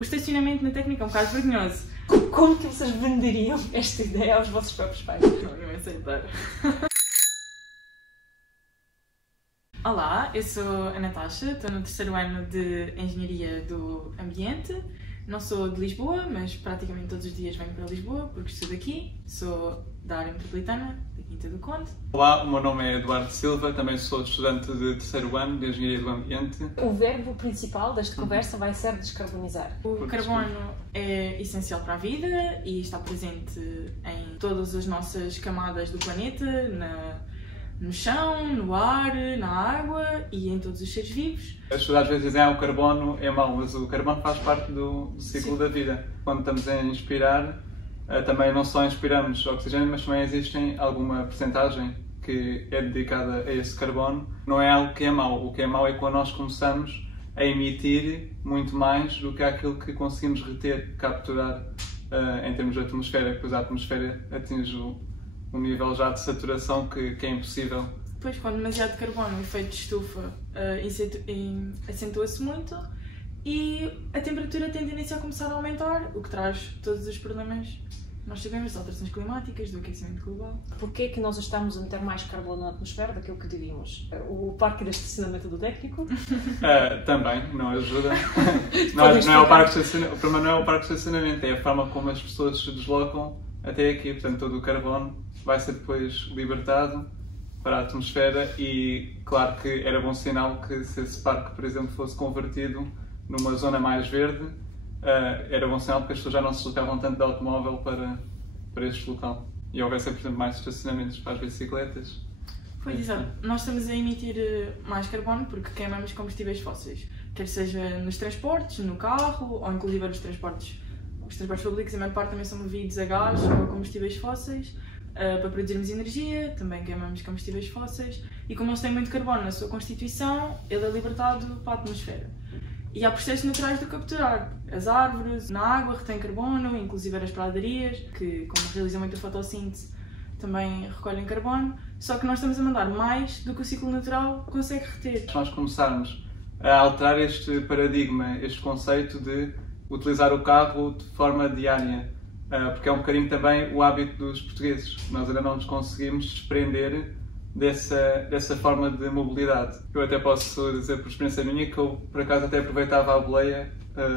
O estacionamento na técnica é um bocado vergonhoso. Como que vocês venderiam esta ideia aos vossos próprios pais? Não iam aceitar. Olá, eu sou a Natasha, estou no terceiro ano de Engenharia do Ambiente. Não sou de Lisboa, mas praticamente todos os dias venho para Lisboa porque estudo aqui. Sou da área metropolitana, da Quinta do Conde. Olá, o meu nome é Eduardo Silva, também sou estudante de terceiro ano de Engenharia do Ambiente. O verbo principal desta conversa vai ser descarbonizar. O carbono é essencial para a vida e está presente em todas as nossas camadas do planeta, no chão, no ar, na água e em todos os seres vivos. As pessoas às vezes dizem que o carbono é mau, mas o carbono faz parte do ciclo da vida. Quando estamos a inspirar, também não só inspiramos oxigênio, mas também existe alguma percentagem que é dedicada a esse carbono. Não é algo que é mau. O que é mau é quando nós começamos a emitir muito mais do que aquilo que conseguimos reter, capturar em termos de atmosfera, pois a atmosfera atinge um nível já de saturação que é impossível. Depois, com demasiado carbono, o efeito de estufa acentua-se muito e a temperatura tem tendência a começar a aumentar, o que traz todos os problemas que nós sabemos, das alterações climáticas, do aquecimento global. Porquê é que nós estamos a meter mais carbono na atmosfera daquilo que devíamos? O parque de estacionamento do técnico? Também, não ajuda. não é o parque de estacionamento, o problema não é o parque de estacionamento, é a forma como as pessoas se deslocam até aqui. Portanto, todo o carbono vai ser depois libertado para a atmosfera e claro que era bom sinal que se esse parque, por exemplo, fosse convertido numa zona mais verde, era bom sinal porque as pessoas já não se deslocavam tanto de automóvel para este local e houvesse, por exemplo, mais estacionamentos para as bicicletas. Pois, exato. Nós estamos a emitir mais carbono porque queimamos combustíveis fósseis, quer seja nos transportes, no carro ou inclusive os transportes públicos, a maior parte também são movidos a gás ou a combustíveis fósseis. Para produzirmos energia, também queimamos combustíveis fósseis e como eles têm muito carbono na sua constituição, ele é libertado para a atmosfera. E há processos naturais de o capturar. As árvores, na água, retêm carbono, inclusive as pradarias, que como realizam muita fotossíntese, também recolhem carbono, só que nós estamos a mandar mais do que o ciclo natural consegue reter. Se nós começarmos a alterar este paradigma, este conceito de utilizar o carro de forma diária, porque é um bocadinho também o hábito dos portugueses. Nós ainda não nos conseguimos desprender dessa forma de mobilidade. Eu até posso dizer por experiência minha que eu, por acaso, até aproveitava a boleia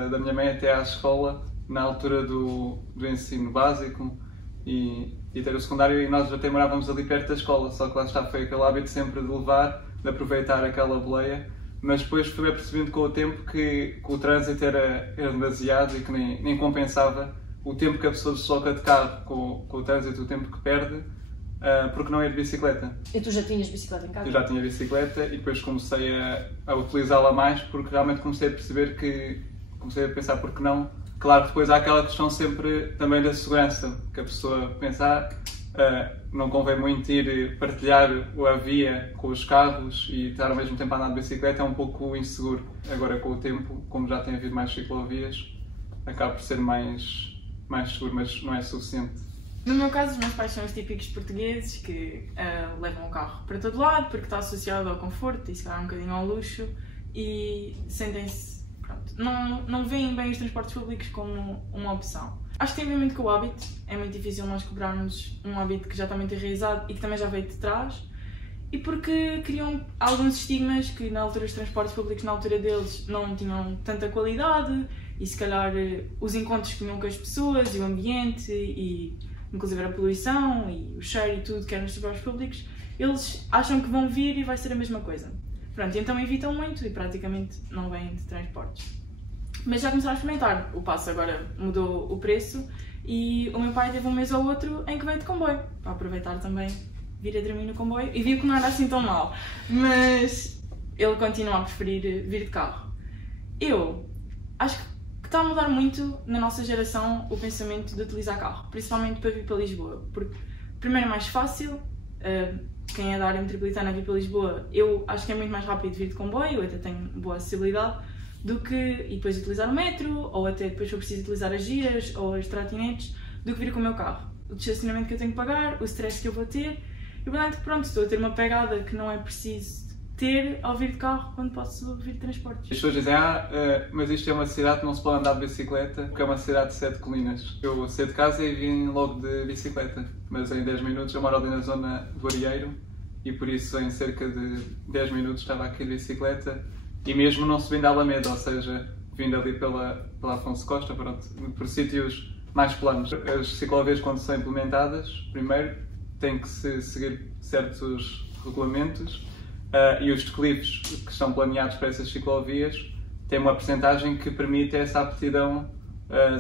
da minha mãe até à escola, na altura do ensino básico e ter o secundário, e nós até morávamos ali perto da escola, só que lá está, foi aquele hábito sempre de levar, de aproveitar aquela boleia, mas depois fui percebendo com o tempo que o trânsito era demasiado e que nem compensava o tempo que a pessoa se desloca de carro com o trânsito, o tempo que perde, porque não é de bicicleta. E tu já tinhas bicicleta em casa? Eu já tinha bicicleta e depois comecei a utilizá-la mais porque realmente comecei a perceber comecei a pensar porque não. Claro que depois há aquela questão sempre também da segurança, que a pessoa pensa, não convém muito ir partilhar a via com os carros e estar ao mesmo tempo a andar de bicicleta, é um pouco inseguro. Agora com o tempo, como já tem havido mais ciclovias, acaba por ser mais seguro, mas não é suficiente. No meu caso, os meus pais são os típicos portugueses que levam o carro para todo lado porque está associado ao conforto e se calhar um bocadinho ao luxo e sentem-se, pronto, não veem bem os transportes públicos como uma opção. Acho que tem a ver muito com o hábito, é muito difícil nós cobrarmos um hábito que já está muito enraizado e que também já veio de trás e porque criam alguns estigmas que na altura os transportes públicos, na altura deles, não tinham tanta qualidade e se calhar os encontros que tinham com as pessoas e o ambiente e inclusive a poluição e o cheiro e tudo que é nos transportes públicos, eles acham que vão vir e vai ser a mesma coisa. Pronto, então evitam muito e praticamente não vêm de transportes. Mas já começaram a experimentar. O passo agora mudou o preço e o meu pai teve um mês ou outro em que veio de comboio, para aproveitar também vir a dormir no comboio e viu que não era assim tão mal. Mas ele continua a preferir vir de carro. Eu acho que está a mudar muito na nossa geração o pensamento de utilizar carro, principalmente para vir para Lisboa, porque primeiro é mais fácil, quem é da área metropolitana vir para Lisboa, eu acho que é muito mais rápido vir de comboio, eu até tenho boa acessibilidade, e depois utilizar o metro, ou até depois se eu preciso utilizar as giras ou as trotinetes, do que vir com o meu carro. O estacionamento que eu tenho que pagar, o stress que eu vou ter, e portanto, pronto, estou a ter uma pegada que não é preciso ter ao vir de carro quando posso vir de transportes. As pessoas dizem, mas isto é uma cidade que não se pode andar de bicicleta, porque é uma cidade de 7 colinas. Eu saí de casa e vim logo de bicicleta, mas em 10 minutos eu moro ali na zona do Arieiro e por isso em cerca de 10 minutos estava aqui de bicicleta e mesmo não subindo a Alameda, ou seja, vindo ali pela Afonso Costa, pronto, por sítios mais planos. As ciclovias, quando são implementadas, primeiro têm que se seguir certos regulamentos e os declives que estão planeados para essas ciclovias têm uma percentagem que permite essa aptidão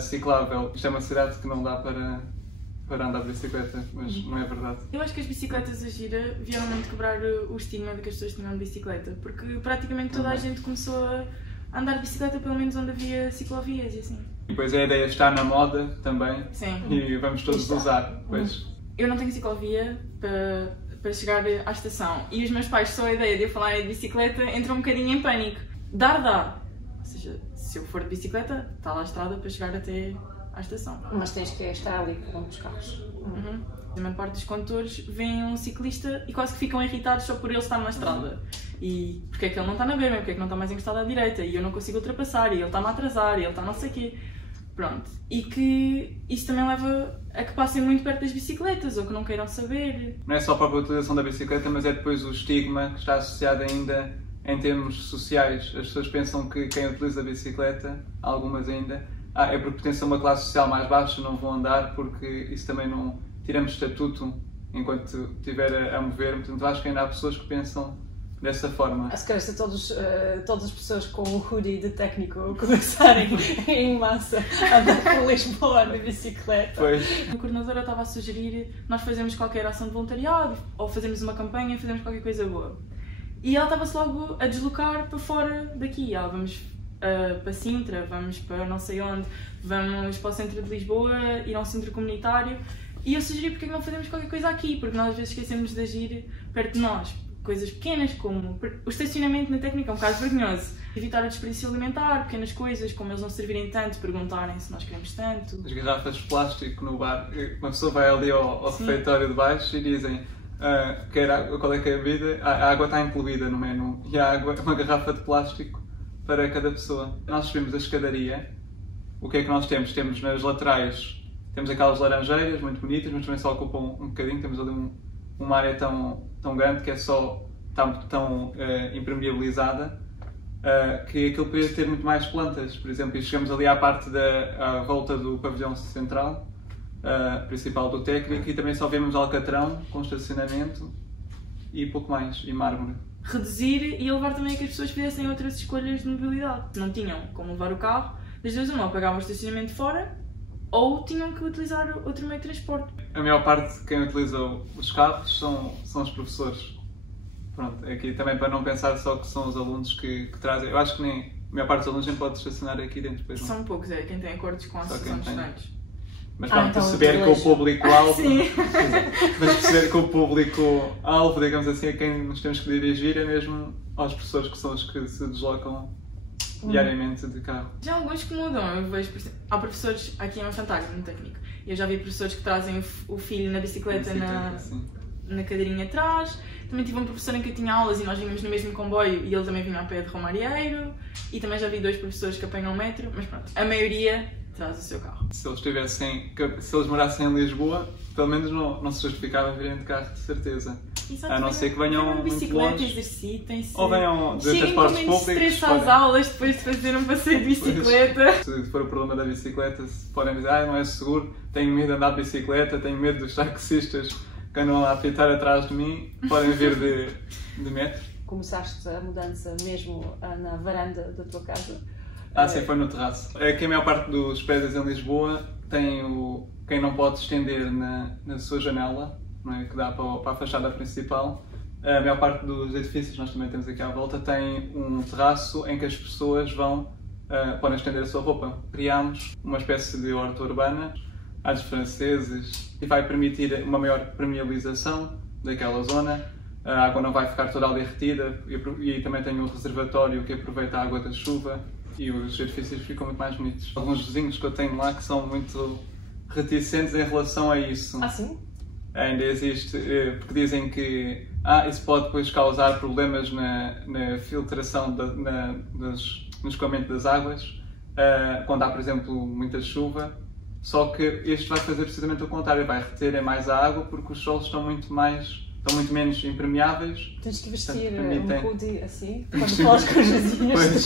ciclável. Isto é uma cidade que não dá para andar de bicicleta, mas não é verdade. Eu acho que as bicicletas a gira vieram muito quebrar o estigma de que as pessoas tinham de bicicleta, porque praticamente toda a gente começou a andar de bicicleta pelo menos onde havia ciclovias e assim. E depois a ideia está na moda também. Sim. E vamos todos usar. Pois. Eu não tenho ciclovia para chegar à estação e os meus pais, só a ideia de eu falar de bicicleta, entram um bocadinho em pânico. Dá. Ou seja, se eu for de bicicleta, está lá a estrada para chegar até à estação. Mas tens que estar ali com os carros. A maior parte dos condutores veem um ciclista e quase que ficam irritados só por ele estar na estrada. E porque é que ele não está na berma, porque é que não está mais encostado à direita e eu não consigo ultrapassar e ele está-me a atrasar e ele está não sei o quê. Pronto. E que isso também leva a que passem muito perto das bicicletas ou que não queiram saber. Não é só a própria utilização da bicicleta, mas é depois o estigma que está associado ainda em termos sociais. As pessoas pensam que quem utiliza a bicicleta, algumas ainda, é porque pertence a uma classe social mais baixa, não vão andar porque isso também não... Tiramos estatuto enquanto estiver a mover. Portanto, acho que ainda há pessoas que pensam dessa forma. Se calhar se todas as pessoas com o hoodie de técnico começarem em massa a andar por Lisboa de bicicleta. Pois. A coordenadora estava a sugerir nós fazermos qualquer ação de voluntariado ou fazermos uma campanha, fazermos qualquer coisa boa. E ela estava-se logo a deslocar para fora daqui. Vamos para Sintra, vamos para não sei onde, vamos para o centro de Lisboa, ir a um centro comunitário. E eu sugeri porque não fazemos qualquer coisa aqui, porque nós às vezes esquecemos de agir perto de nós. Coisas pequenas como o estacionamento na técnica é um bocado vergonhoso. Evitar o desperdício alimentar, pequenas coisas como eles não servirem tanto, perguntarem se nós queremos tanto. As garrafas de plástico no bar, uma pessoa vai ali ao refeitório de baixo e dizem quer água, qual é que é a bebida? A água está incluída no menu e a água é uma garrafa de plástico para cada pessoa. Nós subimos a escadaria, o que é que nós temos? Temos nas laterais, temos aquelas laranjeiras muito bonitas, mas também só ocupam um bocadinho, temos ali uma área tão grande que é só tão impermeabilizada que aquilo poderia ter muito mais plantas, por exemplo, e chegamos ali à parte à volta do pavilhão central principal do técnico e também só vemos alcatrão com estacionamento e pouco mais, e mármore. Reduzir e levar também a que as pessoas fizessem outras escolhas de mobilidade. Se não tinham como levar o carro, das duas uma, pagavam o estacionamento fora ou tinham que utilizar outro meio de transporte. A maior parte de quem utiliza os carros são os professores. Pronto, aqui também para não pensar só que são os alunos que trazem. Eu acho que nem a maior parte dos alunos nem pode estacionar aqui dentro. Depois, são poucos, quem tem acordos com a associação de estudantes. Mas pronto, então perceber que o público-alvo, mas perceber que o público-alvo, digamos assim, a quem nos temos que dirigir é mesmo aos professores que são os que se deslocam diariamente de carro. Já há alguns que mudam, eu vejo, há professores, aqui é uma fantasma no técnico, eu já vi professores que trazem o filho na bicicleta na cadeirinha atrás, também tive um professor em que eu tinha aulas e nós vínhamos no mesmo comboio e ele também vinha a pé de Romarieiro, e também já vi 2 professores que apanham o metro, mas pronto, a maioria traz o seu carro. Se eles morassem em Lisboa, pelo menos não se justificava virem de carro, de certeza. Exato, a não ser que venham muito bicicleta, longe. exercitem-se. Ou venham de cheguem transportes com menos públicos. stress às aulas depois de fazer um passeio de bicicleta. Se for o problema da bicicleta, se podem dizer não é seguro, tenho medo de andar de bicicleta, tenho medo dos taxistas que andam a apitar atrás de mim, podem vir de metro. Começaste a mudança mesmo na varanda da tua casa? Sim, foi no terraço. Aqui a maior parte dos prédios em Lisboa tem quem não pode estender na sua janela, não é? Que dá para a fachada principal. A maior parte dos edifícios, nós também temos aqui à volta, tem um terraço em que as pessoas podem estender a sua roupa. Criámos uma espécie de horta urbana, ares franceses, e vai permitir uma maior permeabilização daquela zona. A água não vai ficar toda ali retida e também tem um reservatório que aproveita a água da chuva. E os edifícios ficam muito mais bonitos. Alguns vizinhos que eu tenho lá que são muito reticentes em relação a isso. Sim? ainda existe, porque dizem que isso pode depois causar problemas na filtração, no escoamento das águas, quando há, por exemplo, muita chuva. Só que este vai fazer precisamente o contrário, vai reter mais a água porque os solos estão muito menos impermeáveis. Tens que vestir permitem... um hoodie assim, quando falas com as vizinhas.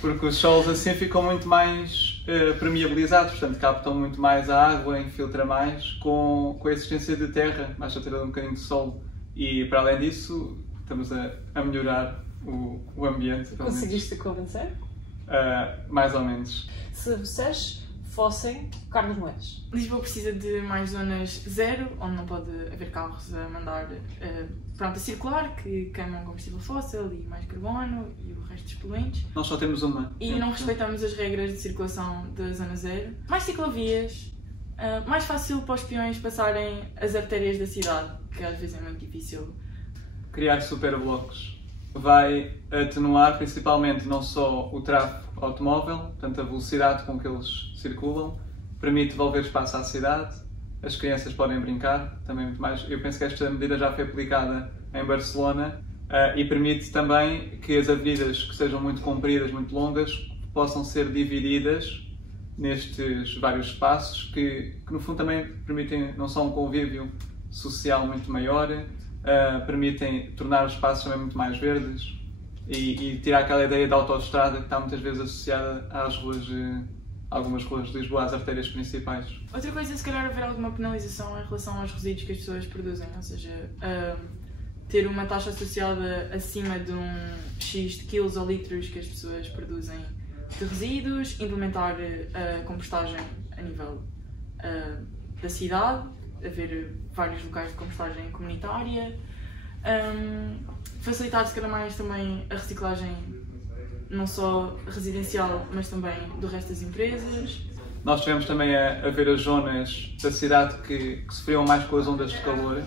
Porque os solos assim ficam muito mais permeabilizados, portanto captam muito mais a água, infiltra mais com a existência de terra, basta ter um bocadinho de sol. E para além disso, estamos a melhorar o ambiente. Conseguiste convencer? Mais ou menos. Se vocês fossem Carlos Moedas? Lisboa precisa de mais zonas zero, onde não pode haver carros a mandar a circular, que queimam combustível fóssil e mais carbono e o resto dos poluentes. Nós só temos uma. E não respeitamos as regras de circulação da zona zero. Mais ciclovias, mais fácil para os peões passarem as artérias da cidade, que às vezes é muito difícil. Criar superblocos vai atenuar principalmente não só o tráfego automóvel, portanto a velocidade com que eles circulam, permite devolver espaço à cidade, as crianças podem brincar, também muito mais. Eu penso que esta medida já foi aplicada em Barcelona e permite também que as avenidas que sejam muito compridas, muito longas, possam ser divididas nestes vários espaços que no fundo também permitem não só um convívio social muito maior, permitem tornar os espaços também muito mais verdes e tirar aquela ideia da autoestrada que está muitas vezes associada às algumas ruas de Lisboa, às artérias principais. Outra coisa é se calhar haver alguma penalização em relação aos resíduos que as pessoas produzem, ou seja, ter uma taxa associada acima de um X de quilos ou litros que as pessoas produzem de resíduos, implementar a compostagem a nível da cidade, haver vários locais de compostagem comunitária, facilitar se calhar mais também a reciclagem não só residencial, mas também do resto das empresas. Nós tivemos também a ver as zonas da cidade que sofriam mais com as ondas de calor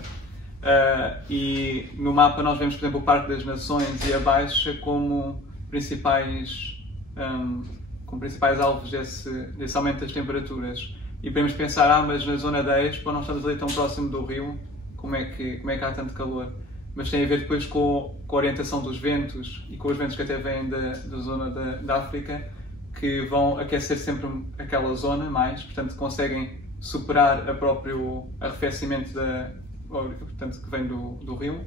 e no mapa nós vemos, por exemplo, o Parque das Nações e a Baixa como principais alvos desse aumento das temperaturas. E podemos pensar, mas na zona 10, não estamos ali tão próximo do rio, como é que há tanto calor? Mas tem a ver depois com a orientação dos ventos e com os ventos que até vêm da zona da África, que vão aquecer sempre aquela zona mais, portanto conseguem superar o próprio arrefecimento portanto, que vem do rio.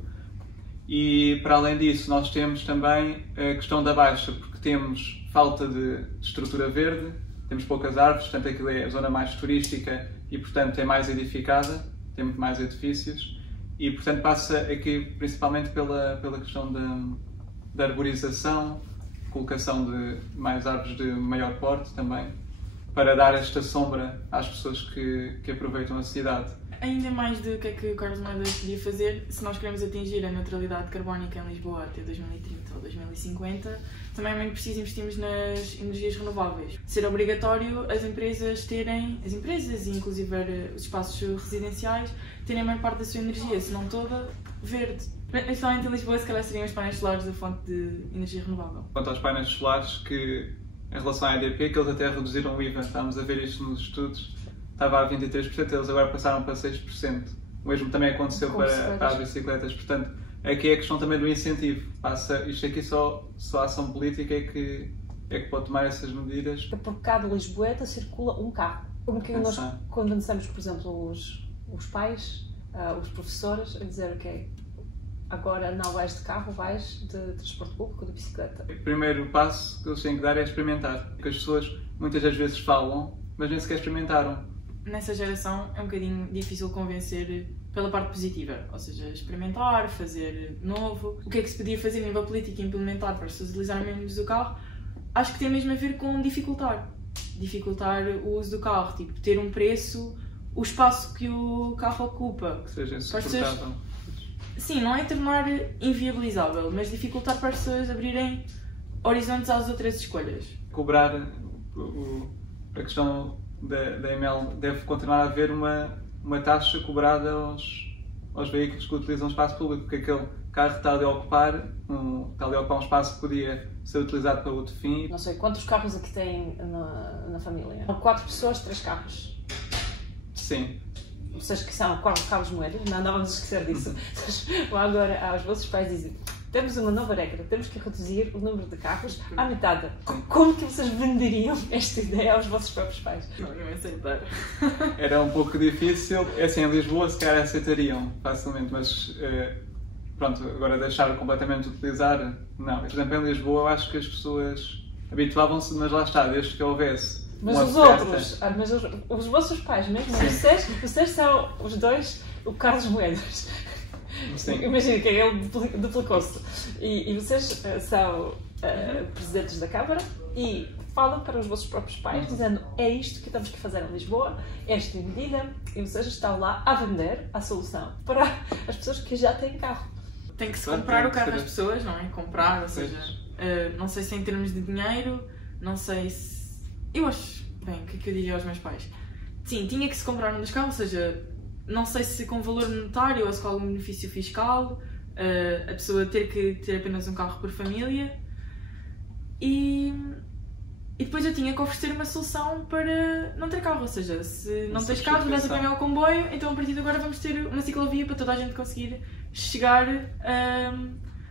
E para além disso nós temos também a questão da Baixa, porque temos falta de estrutura verde, temos poucas árvores, portanto aquilo é a zona mais turística e portanto é mais edificada, tem muito mais edifícios e portanto passa aqui principalmente pela questão da arborização, colocação de mais árvores de maior porte também, para dar esta sombra às pessoas que aproveitam a cidade. Ainda mais do que é que o Carlos Moedas podia fazer, se nós queremos atingir a neutralidade carbónica em Lisboa até 2030 ou 2050, também é muito preciso investirmos nas energias renováveis. Ser obrigatório as empresas e inclusive os espaços residenciais, terem a maior parte da sua energia, se não toda, verde. Principalmente em Lisboa, se calhar seriam os painéis solares a fonte de energia renovável. Quanto aos painéis solares, que em relação à EDP, que eles até reduziram o IVA, estávamos a ver isto nos estudos, estava a 23%, eles agora passaram para 6%. O mesmo também aconteceu para as bicicletas, portanto, aqui é a questão também do incentivo. Isto aqui só a ação política é que pode tomar essas medidas. Por cada lisboeta circula um carro. Como que nós convencemos, por exemplo, os pais, os professores, a dizer, ok, agora não vais de carro, vais de transporte público ou de bicicleta? O primeiro passo que eles têm que dar é experimentar, porque as pessoas muitas das vezes falam, mas nem sequer experimentaram. Nessa geração é um bocadinho difícil convencer pela parte positiva, ou seja, experimentar, fazer novo. O que é que se podia fazer a nível político e implementar para as pessoas utilizarem menos o carro? Acho que tem mesmo a ver com dificultar o uso do carro, tipo ter um preço, o espaço que o carro ocupa. Que seja insuportável. Sim, não é tornar inviabilizável, mas dificultar para as pessoas abrirem horizontes às outras escolhas. Cobrar a questão da EML, deve continuar a haver uma taxa cobrada aos veículos que utilizam espaço público, porque aquele carro está ali a ocupar um espaço que podia ser utilizado para outro fim. Não sei, quantos carros é que tem na família? 4 pessoas, 3 carros. Sim. vocês que são Carlos Moedas, não vamos esquecer disso, agora aos vossos pais dizem: temos uma nova regra, temos que reduzir o número de carros à metade. Como que vocês venderiam esta ideia aos vossos próprios pais? Não iam aceitar. Era um pouco difícil. É assim, em Lisboa se calhar aceitariam facilmente, mas pronto, agora deixar completamente de utilizar, não. Por exemplo, em Lisboa eu acho que as pessoas habituavam-se, mas lá está, desde que houvesse mas uma os oferta... outros, mas os vossos pais mesmo, vocês são os dois o Carlos Moedas. Sim. Imagina que ele duplicou-se. E vocês são presidentes da Câmara e falam para os vossos próprios pais, dizendo: é isto que temos que fazer em Lisboa, esta medida, e vocês estão lá a vender a solução para as pessoas que já têm carro. Tem que se comprar o carro das pessoas, não é? Comprar, ou seja, não sei se em termos de dinheiro, não sei se... Eu acho... Bem, o que é que eu diria aos meus pais? Sim, tinha que se comprar um dos carros, ou seja, não sei se com valor monetário ou se com algum benefício fiscal, a pessoa ter que ter apenas um carro por família. E depois eu tinha que oferecer uma solução para não ter carro, ou seja, se não tens carro, vais apanhar o comboio, então a partir de agora vamos ter uma ciclovia para toda a gente conseguir chegar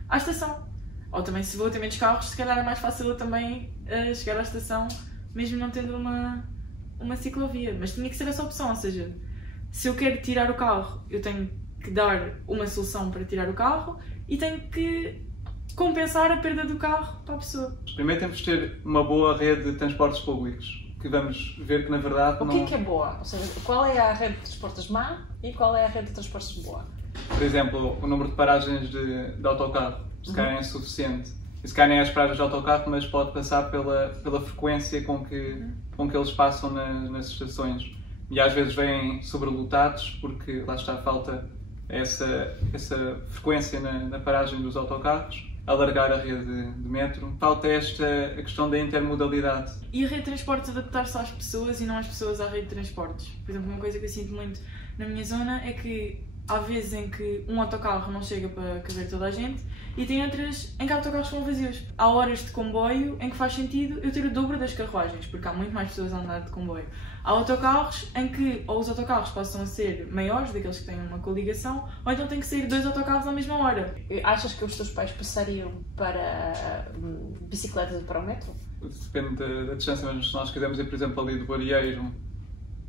à estação. Ou também, se vou ter menos carros, se calhar é mais fácil eu também chegar à estação, mesmo não tendo uma ciclovia. Mas tinha que ser essa opção, ou seja, se eu quero tirar o carro, eu tenho que dar uma solução para tirar o carro e tenho que compensar a perda do carro para a pessoa. Primeiro temos de ter uma boa rede de transportes públicos, que vamos ver que na verdade O que é boa? Ou seja, qual é a rede de transportes má e qual é a rede de transportes boa? Por exemplo, o número de paragens de autocarro, se calhar é insuficiente. E se calhar nem é as paragens de autocarro, mas pode passar pela frequência com que eles passam nas estações. E às vezes vêm sobrelotados porque lá está, falta essa frequência na paragem dos autocarros, alargar a rede de metro. Falta a questão da intermodalidade. E a rede de transportes adaptar-se às pessoas e não as pessoas à rede de transportes. Por exemplo, uma coisa que eu sinto muito na minha zona é que há vezes em que um autocarro não chega para caber toda a gente e tem outras em que autocarros são vazios. Há horas de comboio em que faz sentido eu ter o dobro das carruagens, porque há muito mais pessoas a andar de comboio. Há autocarros em que ou os autocarros passam a ser maiores, daqueles que têm uma coligação, ou então tem que sair 2 autocarros à mesma hora. Achas que os teus pais passariam para bicicletas e para o metro? Depende da distância, mas se nós quisermos ir, por exemplo, ali do Barieiro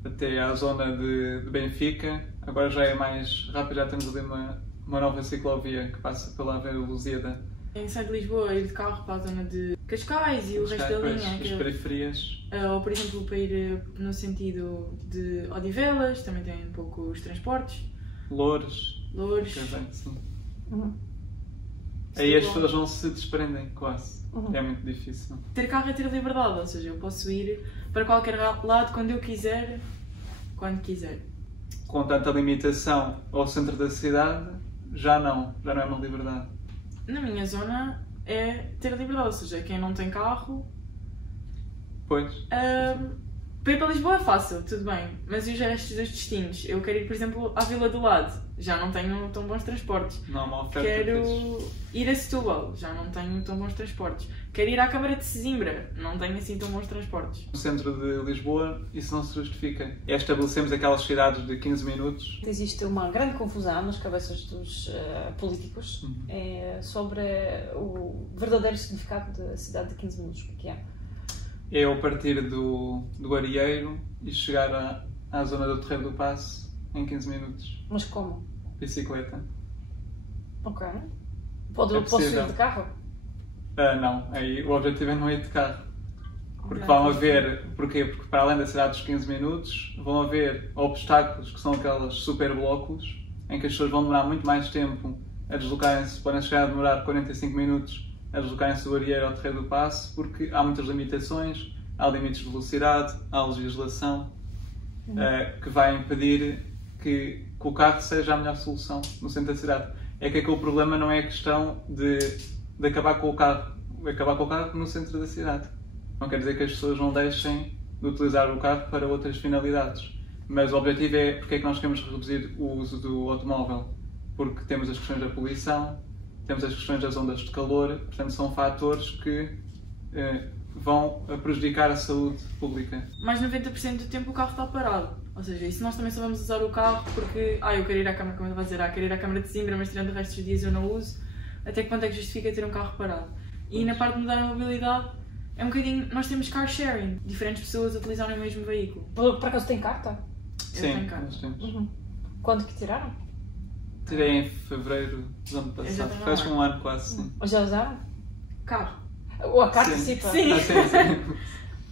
até à zona de Benfica, agora já é mais rápido, já temos ali uma nova ciclovia que passa pela Avenida Lusíada. Em sair de Lisboa, ir de carro para a zona de Cascais e o resto da linha. As periferias. Ou, por exemplo, para ir no sentido de Odivelas, também tem um pouco os transportes. Loures. Sim. Aí as pessoas não se desprendem quase. É muito difícil. Ter carro é ter liberdade, ou seja, eu posso ir para qualquer lado quando eu quiser, quando quiser. Com tanta limitação ao centro da cidade, já não é uma liberdade. Na minha zona é ter liberdade, ou seja, quem não tem carro... Pois. Para ir para Lisboa é fácil, tudo bem, mas e os restos dos destinos? Eu quero ir, por exemplo, à Vila do Lado, já não tenho tão bons transportes. Não há uma oferta. Quero ir a Setúbal, já não tenho tão bons transportes. Quero ir à Câmara de Sesimbra, não tenho assim tão bons transportes. No centro de Lisboa, isso não se justifica. Estabelecemos aquelas cidades de 15 minutos. Existe uma grande confusão nas cabeças dos políticos sobre o verdadeiro significado da cidade de 15 minutos, porque é. É eu partir do Arieiro e chegar à zona do Terreiro do Paço em 15 minutos. Mas como? Bicicleta. Ok. Posso ir de carro? Não, aí o objetivo é não ir de carro. Porque vão haver... Porquê? Porque para além da cidade dos 15 minutos, vão haver obstáculos que são aqueles super blocos em que as pessoas vão demorar muito mais tempo a deslocarem-se, podem chegar a demorar 45 minutos a deslocarem-se do Arieiro ao Terreiro do Paço, porque há muitas limitações, há limites de velocidade, há legislação que vai impedir que o carro seja a melhor solução no centro da cidade. É que aquele problema não é a questão de acabar com o carro, acabar com o carro no centro da cidade. Não quer dizer que as pessoas não deixem de utilizar o carro para outras finalidades, mas o objetivo é porque é que nós queremos reduzir o uso do automóvel, porque temos as questões da poluição, temos as questões das ondas de calor, portanto são fatores que vão prejudicar a saúde pública. Mais 90% do tempo o carro está parado. Ou seja, e se nós também só vamos usar o carro porque eu quero ir à Câmara, como eu vou dizer, quero ir à Câmara de Sesimbra, mas tirando o resto dos dias eu não uso, até que ponto é que justifica ter um carro parado? E na parte de mudar a mobilidade, é um bocadinho, nós temos car sharing, diferentes pessoas utilizarem o mesmo veículo. Por acaso tem carta? Sim, nós temos. Quando que tiraram? Tirei em fevereiro do ano passado, faz um ano quase, sim. Já usaram? Carro. Ou a carta Sim. sim.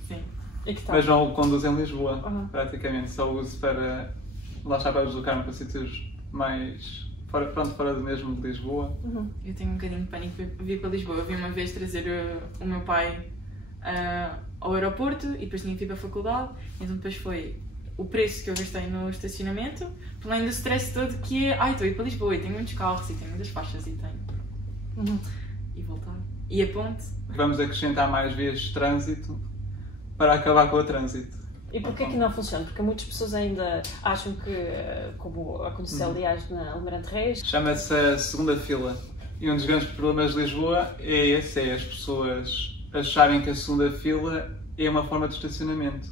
Sim. E que tal? Mas não o conduzo em Lisboa, praticamente. Só uso para... Lá está, para deslocar-me para sítios mais... fora do mesmo de Lisboa. Eu tenho um bocadinho de pânico de vir para Lisboa. Eu vim uma vez trazer o meu pai ao aeroporto e depois tinha que ir para a faculdade. Então depois foi o preço que eu gastei no estacionamento, além do stress todo que é estou a ir para Lisboa e tenho muitos carros e tenho muitas faixas e tenho. E voltar. E a ponte. Vamos acrescentar mais vias de trânsito para acabar com o trânsito. E porquê que não funciona? Porque muitas pessoas ainda acham que, como aconteceu aliás na Almirante Reis... Chama-se a segunda fila. E um dos grandes problemas de Lisboa é esse, é as pessoas acharem que a segunda fila é uma forma de estacionamento.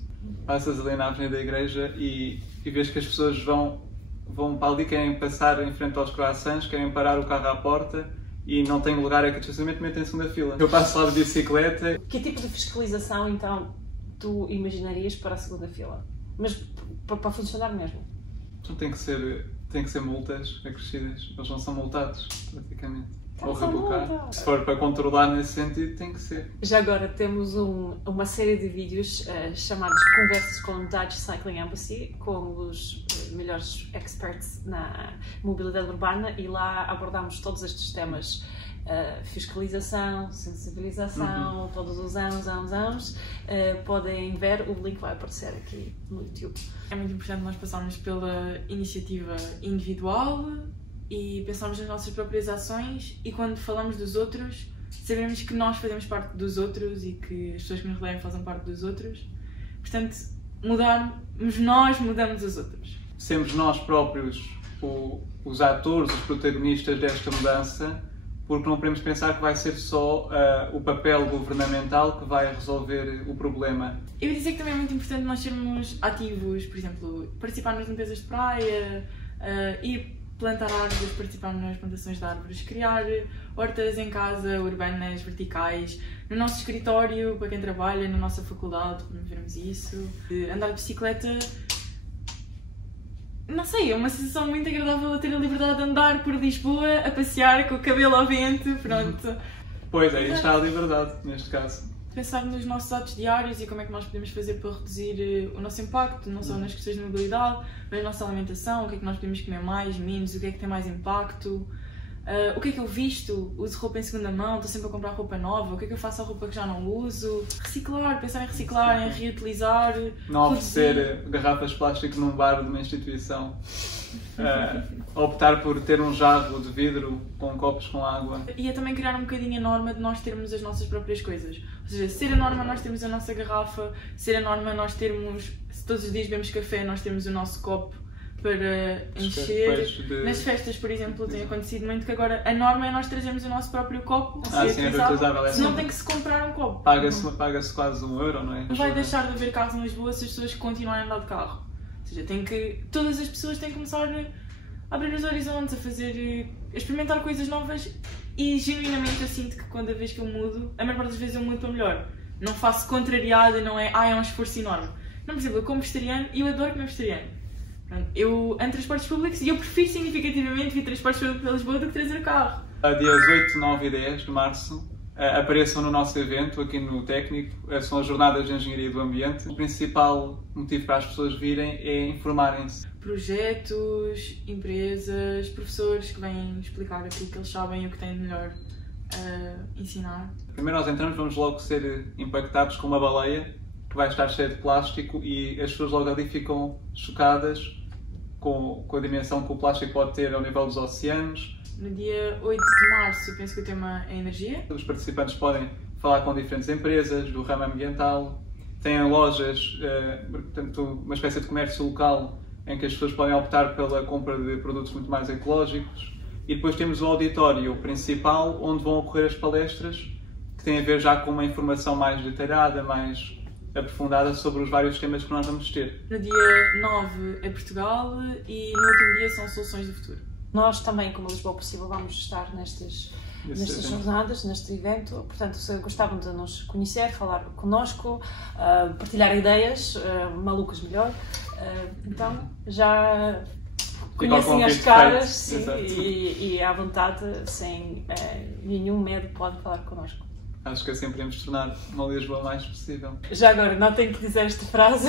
Passas ali na Avenida da Igreja e vês que as pessoas vão para ali, querem passar em frente aos croissants, querem parar o carro à porta e não têm lugar aqui de estacionamento, metem em segunda fila. Eu passo lá de bicicleta. Que tipo de fiscalização, então, tu imaginarias para a segunda fila? Mas para funcionar mesmo? Então tem que ser multas acrescidas. Eles não são multados, praticamente. Ou rebocar. Se for para controlar nesse sentido, tem que ser. Já agora temos uma série de vídeos chamados Conversas com Dutch Cycling Embassy, com os melhores experts na mobilidade urbana, e lá abordamos todos estes temas. Fiscalização, sensibilização, todos os anos. Podem ver, o link vai aparecer aqui no YouTube. É muito importante nós passarmos pela iniciativa individual e pensarmos nas nossas próprias ações, e quando falamos dos outros, sabemos que nós fazemos parte dos outros e que as pessoas que nos rodeiam fazem parte dos outros. Portanto, nós mudamos os outros. Sermos nós próprios os atores, os protagonistas desta mudança, porque não podemos pensar que vai ser só o papel governamental que vai resolver o problema. Eu ia dizer que também é muito importante nós sermos ativos, por exemplo, participar nas limpezas de praia, ir plantar árvores, participar nas plantações de árvores, criar hortas em casa, urbanas, verticais, no nosso escritório, para quem trabalha, na nossa faculdade, podemos vermos isso. Andar de bicicleta, não sei, é uma sensação muito agradável a ter a liberdade de andar por Lisboa, a passear com o cabelo ao vento, pronto. Pois, aí está a liberdade, neste caso. Pensar nos nossos atos diários e como é que nós podemos fazer para reduzir o nosso impacto, não só nas questões de mobilidade, mas na nossa alimentação, o que é que nós podemos comer mais, menos, o que é que tem mais impacto, o que é que eu visto, uso roupa em segunda mão, estou sempre a comprar roupa nova, o que é que eu faço à roupa que já não uso, reciclar, pensar em reciclar, em reutilizar. Não oferecer garrafas de plástico num bar de uma instituição. Optar por ter um jarro de vidro com copos com água. E é também criar um bocadinho a norma de nós termos as nossas próprias coisas. Ou seja, ser a norma nós termos a nossa garrafa, ser a norma nós termos, se todos os dias bebemos café, nós temos o nosso copo para encher. Nas festas, por exemplo, tem acontecido muito que agora a norma é nós trazermos o nosso próprio copo. Sim, é reutilizável. Senão tem que se comprar um copo. Paga-se quase €1, não é? Não vai deixar de haver carros em Lisboa se as pessoas continuarem a andar de carro. Ou seja, todas as pessoas têm que começar a abrir os horizontes, a experimentar coisas novas, e genuinamente eu sinto que quando a vez que eu mudo, a maior parte das vezes eu mudo para melhor. Não faço contrariada, não é um esforço enorme. Não, por exemplo, eu como vegetariano e eu adoro comer vegetariano. Eu ando transportes públicos e eu prefiro significativamente vir transportes públicos para Lisboa do que trazer o carro. Dias 8, 9 e 10 de março apareçam no nosso evento aqui no Técnico. São as Jornadas de Engenharia do Ambiente. O principal motivo para as pessoas virem é informarem-se. Projetos, empresas, professores que vêm explicar aquilo que eles sabem e o que têm de melhor ensinar. Primeiro nós entramos, vamos logo ser impactados com uma baleia que vai estar cheia de plástico, e as pessoas logo ali ficam chocadas com a dimensão que o plástico pode ter ao nível dos oceanos. No dia 8 de março, penso que o tema é energia. Os participantes podem falar com diferentes empresas do ramo ambiental. Têm lojas, portanto, uma espécie de comércio local em que as pessoas podem optar pela compra de produtos muito mais ecológicos. E depois temos o auditório principal, onde vão ocorrer as palestras, que tem a ver já com uma informação mais detalhada, mais aprofundada sobre os vários temas que nós vamos ter. No dia 9 é Portugal e no último dia são Soluções do Futuro. Nós também, como Lisboa Possível, vamos estar nestas jornadas, neste evento. Portanto, se gostavam de nos conhecer, falar connosco, partilhar ideias, malucas melhor, então já conhecem as caras, sim, e à vontade, sem nenhum medo, podem falar connosco. Acho que assim podemos tornar uma Lisboa mais possível. Já agora, não tenho que dizer esta frase.